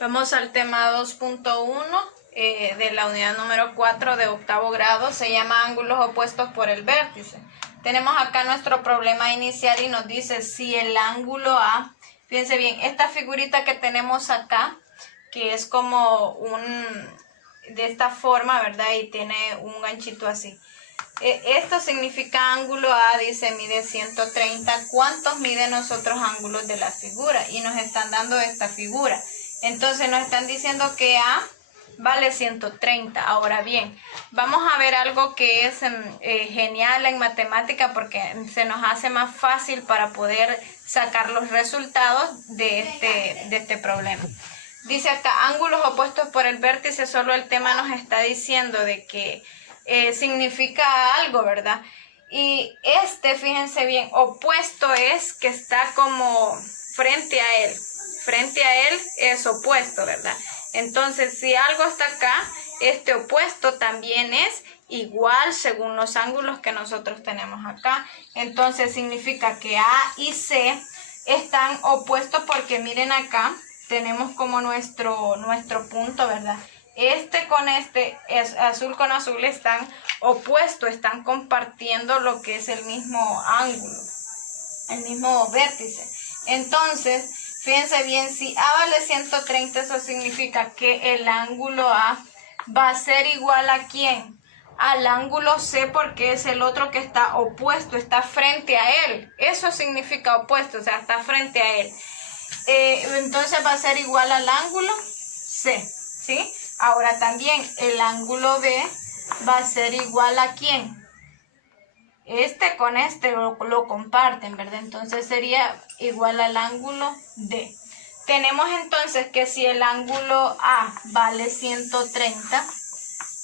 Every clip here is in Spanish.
Vamos al tema 2.1 de la unidad número 4 de octavo grado. Se llama ángulos opuestos por el vértice. Tenemos acá nuestro problema inicial y nos dice si el ángulo A, fíjense bien, esta figurita que tenemos acá, que es como de esta forma, ¿verdad? Y tiene un ganchito así. Esto significa ángulo A, dice, mide 130. ¿Cuántos miden los otros ángulos de la figura? Y nos están dando esta figura. Entonces nos están diciendo que A vale 130. Ahora bien, vamos a ver algo que es genial en matemática porque se nos hace más fácil para poder sacar los resultados de este problema. Dice acá, ángulos opuestos por el vértice, solo el tema nos está diciendo de que significa algo, ¿verdad? Y fíjense bien, opuesto es que está como frente a él. Frente a él es opuesto, ¿verdad? Entonces, si algo está acá, este opuesto también es igual según los ángulos que nosotros tenemos acá. Entonces, significa que A y C están opuestos porque miren acá, tenemos como nuestro punto, ¿verdad? Con azul con azul están opuestos, están compartiendo lo que es el mismo ángulo, el mismo vértice. Entonces, fíjense bien, si A vale 130, eso significa que el ángulo A va a ser igual ¿a quién? Al ángulo C, porque es el otro que está opuesto, está frente a él. Eso significa opuesto, o sea, está frente a él. Entonces va a ser igual al ángulo C, ¿sí? Ahora también el ángulo B va a ser igual ¿a quién? Con lo comparten, ¿verdad? Entonces sería igual al ángulo D. Tenemos entonces que si el ángulo A vale 130,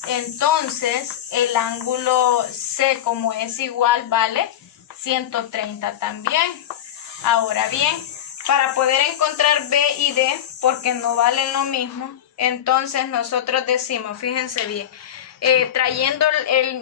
entonces el ángulo C, como es igual, vale 130 también. Ahora bien, para poder encontrar B y D, porque no valen lo mismo, entonces nosotros decimos, fíjense bien, trayendo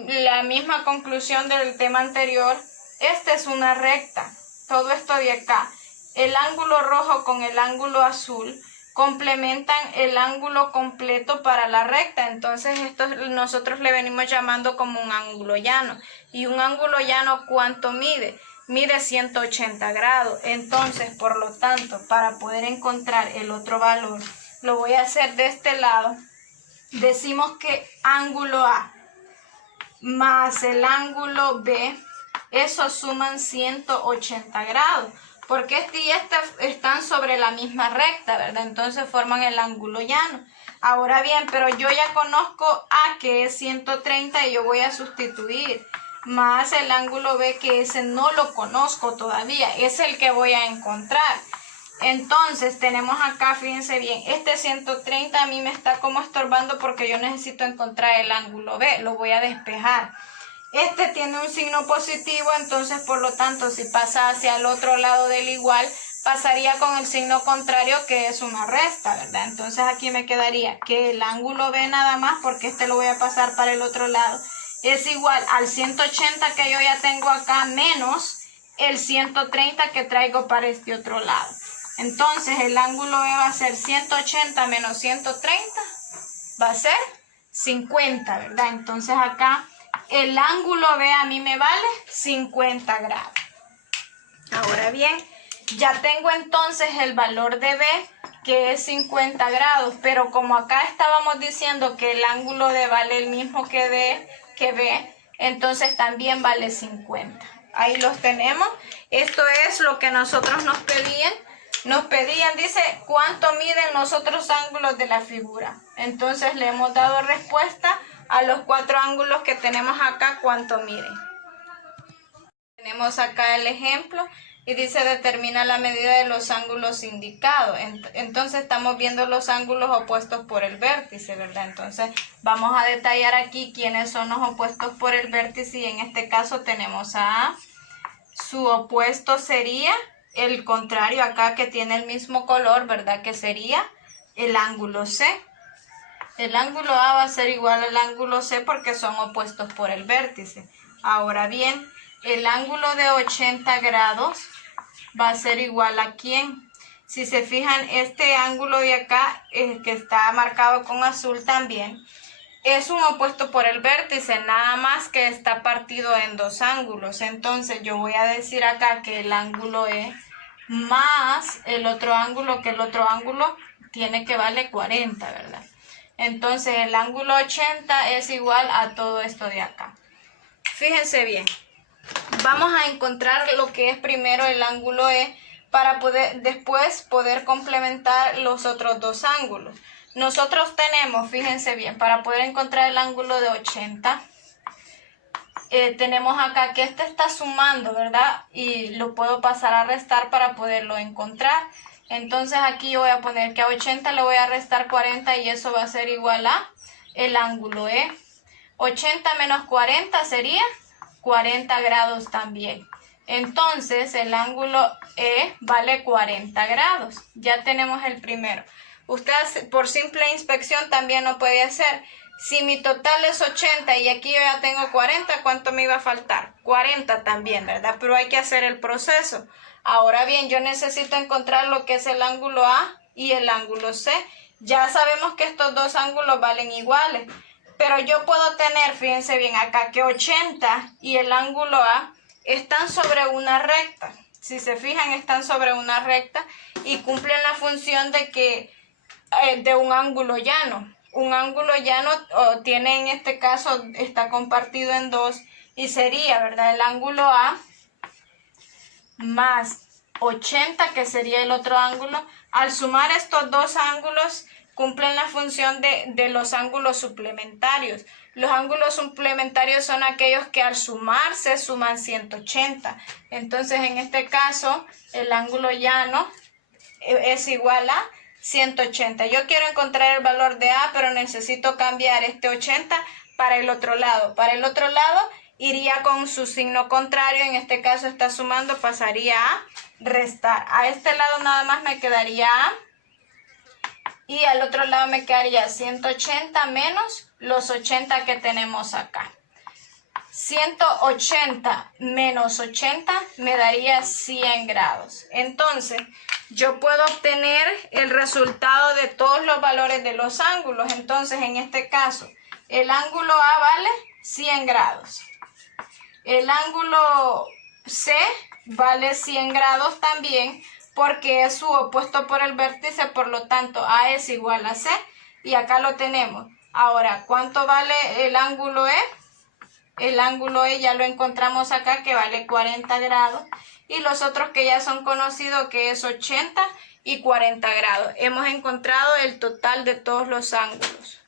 la misma conclusión del tema anterior, esta es una recta, todo esto de acá, el ángulo rojo con el ángulo azul complementan el ángulo completo para la recta, entonces esto nosotros le venimos llamando como un ángulo llano. Y un ángulo llano, ¿cuánto mide? Mide 180 grados, entonces por lo tanto para poder encontrar el otro valor, lo voy a hacer de este lado. Decimos que ángulo A más el ángulo B, esos suman 180 grados, porque este y este están sobre la misma recta, ¿verdad? Entonces forman el ángulo llano. Ahora bien, pero yo ya conozco A, que es 130, y yo voy a sustituir más el ángulo B, que ese no lo conozco todavía, es el que voy a encontrar. Entonces tenemos acá, fíjense bien, 130 a mí me está como estorbando porque yo necesito encontrar el ángulo B, lo voy a despejar. Tiene un signo positivo, entonces por lo tanto si pasa hacia el otro lado del igual, pasaría con el signo contrario, que es una resta, ¿verdad? Entonces aquí me quedaría que el ángulo B nada más, porque lo voy a pasar para el otro lado, es igual al 180 que yo ya tengo acá, menos el 130 que traigo para este otro lado. Entonces el ángulo B va a ser 180 menos 130, va a ser 50, ¿verdad? Entonces acá el ángulo B a mí me vale 50 grados. Ahora bien, ya tengo entonces el valor de B, que es 50 grados, pero como acá estábamos diciendo que el ángulo D vale el mismo que B, entonces también vale 50. Ahí los tenemos. Esto es lo que nosotros nos pedían. Dice, ¿cuánto miden los otros ángulos de la figura? Entonces le hemos dado respuesta a los 4 ángulos que tenemos acá, ¿cuánto miden? Tenemos acá el ejemplo y dice, determina la medida de los ángulos indicados. Entonces estamos viendo los ángulos opuestos por el vértice, ¿verdad? Entonces vamos a detallar aquí quiénes son los opuestos por el vértice, y en este caso tenemos a A. Su opuesto sería el contrario acá, que tiene el mismo color, ¿verdad? Que sería el ángulo C. El ángulo A va a ser igual al ángulo C porque son opuestos por el vértice. Ahora bien, el ángulo de 80 grados va a ser igual ¿a quién? Si se fijan, este ángulo de acá, que está marcado con azul también, es un opuesto por el vértice, nada más que está partido en dos ángulos. Entonces yo voy a decir acá que el ángulo E más el otro ángulo, que el otro ángulo tiene que vale 40, ¿verdad? Entonces el ángulo 80 es igual a todo esto de acá. Fíjense bien, vamos a encontrar lo que es primero el ángulo E para después poder complementar los otros dos ángulos. Nosotros tenemos, fíjense bien, para poder encontrar el ángulo de 80, tenemos acá que este está sumando, ¿verdad? Y lo puedo pasar a restar para poderlo encontrar. Entonces aquí yo voy a poner que a 80 le voy a restar 40 y eso va a ser igual a el ángulo E. 80 menos 40 sería 40 grados también. Entonces el ángulo E vale 40 grados. Ya tenemos el primero. Usted por simple inspección también lo puede hacer. Si mi total es 80 y aquí yo ya tengo 40, ¿cuánto me iba a faltar? 40 también, ¿verdad? Pero hay que hacer el proceso. Ahora bien, yo necesito encontrar lo que es el ángulo A y el ángulo C. Ya sabemos que estos dos ángulos valen iguales. Pero yo puedo tener, fíjense bien acá, que 80 y el ángulo A están sobre una recta. Si se fijan, están sobre una recta y cumplen la función de un ángulo llano. Un ángulo llano tiene, en este caso, está compartido en dos y sería, ¿verdad? El ángulo A más 80, que sería el otro ángulo. Al sumar estos dos ángulos, cumplen la función de los ángulos suplementarios. Los ángulos suplementarios son aquellos que al sumarse suman 180. Entonces, en este caso, el ángulo llano es igual a 180. Yo quiero encontrar el valor de A, pero necesito cambiar este 80 para el otro lado. Para el otro lado iría con su signo contrario. En este caso está sumando, pasaría a restar. A este lado nada más me quedaría A. Y al otro lado me quedaría 180 menos los 80 que tenemos acá. 180 menos 80 me daría 100 grados. Entonces, yo puedo obtener el resultado de todos los valores de los ángulos. Entonces, en este caso, el ángulo A vale 100 grados. El ángulo C vale 100 grados también, porque es su opuesto por el vértice, por lo tanto A es igual a C y acá lo tenemos. Ahora, ¿cuánto vale el ángulo E? El ángulo E ya lo encontramos acá, que vale 40 grados, y los otros que ya son conocidos, que es 80 y 40 grados. Hemos encontrado el total de todos los ángulos.